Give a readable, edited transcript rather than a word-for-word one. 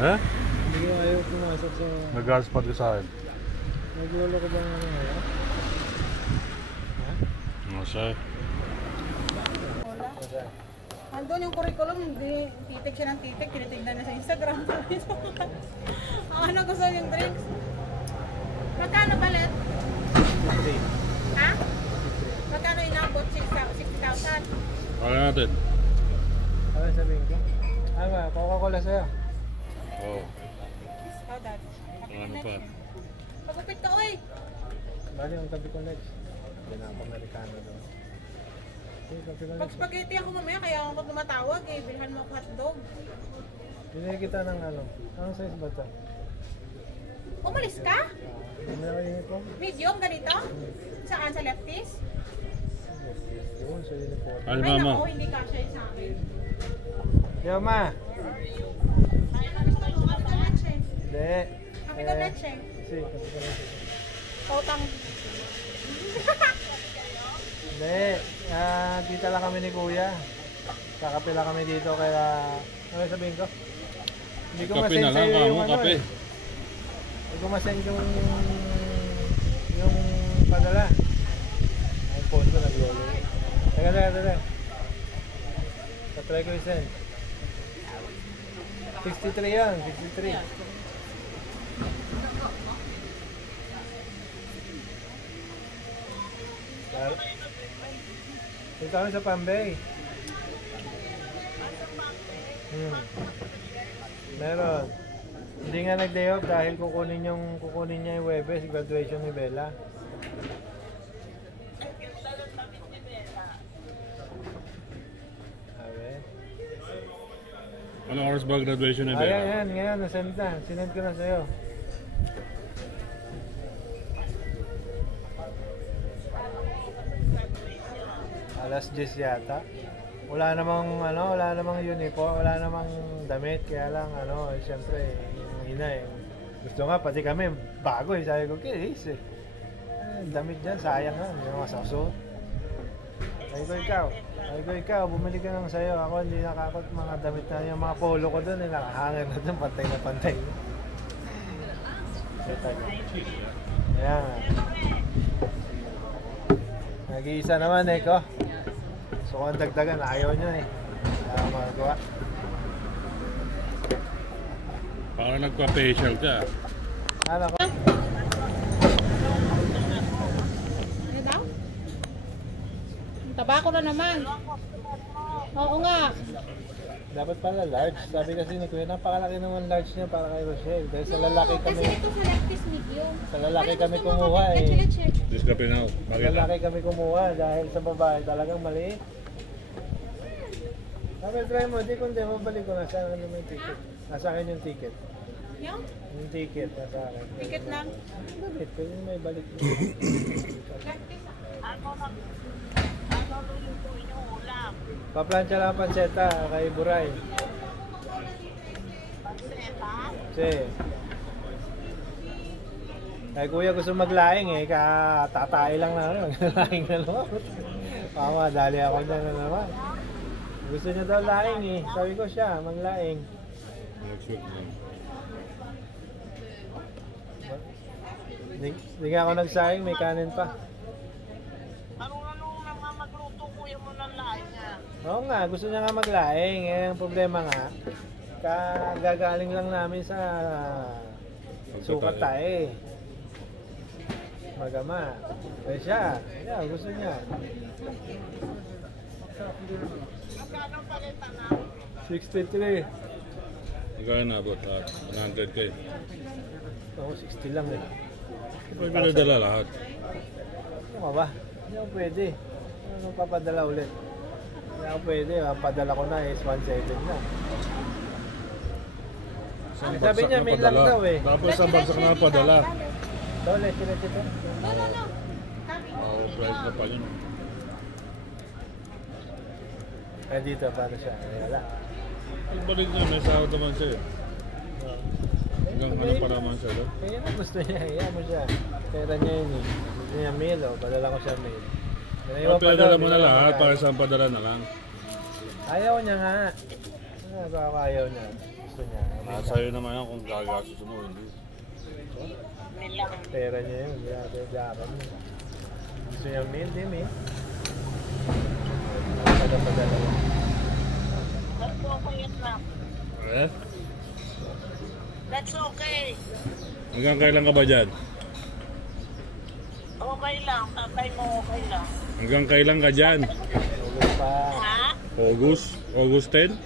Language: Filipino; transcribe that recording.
Eh? Hindi ko ayaw pumasok sa... Nag-hotspot ka sa akin. Nagulo ko bang ano ngayon? Ha? Ano siya? Wala. Andun yung curriculum, titik siya ng titik, tinitignan na sa Instagram. Ano gusto yung drinks? Magkano balit? 53. Ha? Magkano inabot? 60,000? Kaya natin. Ano sabihin ko? Ano ba? Coca-Cola sa'yo? Oo. How that? Ano pa? Pagupit ka, oy! Bali yung tabi ko next. Hindi na ako Amerikano doon. Pag spaghetti ako mamaya, kaya ako tumatawag eh. Bilhan mo ako hotdog. Binili kita ng ano? Anong size ba ito? Umalis ka? Hindi na kayo ito? Medium, ganito? Saan? Sa lefties? Yun, sa uniform. Ano Ay, mama? naku, hindi kasha yun sa akin. Yo, ma! Kami ka leche. Hindi. Kami ka leche. Si, kami ka leche. Pautang. Hindi. Kita lang kami ni Kuya. Kakapila kami dito kaya... Ano sabihin ko? Hindi ko Kape masend na lang, sa'yo yung kamo ano kape. eh. Hindi ko masend yung padala. Ang phone ko naglolo. Teka. Patry ko i-send. 63 yan, 63. Dito kami sa Pambay. Meron. Hindi nga nag-day off dahil kukunin niya yung Webes, graduation ni Bella. Anong oras ba graduation ni Bella? Ayan, ngayon, nasend na. Sinend ko na sa'yo. Alas 10 yata. Wala namang uniform, wala namang damit, kaya lang siyempre, yung ina eh. Gusto nga pati kami bago eh, sabi ko, kilis eh. Damit dyan, sayang nga, hindi naman masasuot. Sabi ko ikaw, bumili ka ng sayo. Ako hindi nakakot mga damit na yung mga polo ko doon eh, nakahangin na doon, pantay na pantay. Ayan. Nag-iisa naman eh ko. So kung dagdagan, ayaw nyo eh. Kaya magagawa. Parang nagpa-facial ka. Ano ko? Ano daw? Tabako na naman. Oo nga. Dapat pala large. Sabi kasi ni Kuya, napakalaki naman large niya para kay Rochelle. Dahil sa lalaki kami. Kasi ito sa lefties medium. Sa lalaki kami kumuha eh. Leche. Diskape na. Sa lalaki kami kumuha dahil sa babae talagang maliit. Sabi, try mo. Di kundi, mabalik ko. Nasa akin yung ticket. Nasa akin yung ticket. Yung? Yung ticket, nasa akin. Ticket lang. Bakit? Pwede may balik mo. Paplansya lang ang panseta kay Buray. Kasi kay Kuya gusto maglaing eh, katatay lang na maglaing na naman. Mama, dali ako na naman. Gusto niya daw laing eh. Sabi ko siya, maglaing. Next week na. Hindi nga ako nagsaing, may kanin pa. Anong naman magluto kuya mo ng laing niya? Oo nga, gusto niya nga maglaing. Eh, ang problema nga, kagagaling lang namin sa sukat tayo. Magama. Kaya siya, gusto niya. Magkano palita na? 63. Magkano na abot? 100k. Ako, 60 lang eh. Pwede na dala lahat. Ano ka ba? Hindi ako pwede. Ano papadala ulit? Hindi ako pwede. Padala ko na is 1.7 na. Isang Sabi bagsak niya, na may lang padala. daw eh. Tapos isang bagsak na padala. Daw, leche pa. No. Oo, price na pa yun. Kaya dito, paano siya? Ay, wala. Pagbalik niya, may sahod naman siya eh. Hanggang ano pa naman siya doon? Kaya na gusto niya, iya mo siya. Pera niya yun eh. Gusto niya mail o, padala ko siya mail. Padala mo na lahat, para isang padala na lang. Ayaw niya nga. Baka ayaw niya. Gusto gusto niya. Sa'yo naman yan kung gagastos mo, hindi. Nilang. Pera niya yun, hindi natin jakan niya. Gusto niya mail, di mail. Padala. That's okay na. Eh? That's okay. Hanggang kailan ka ba dyan? Okay lang. Tatay mo okay lang. Hanggang kailan ka dyan? Ulo pa. Ha? August? August 10?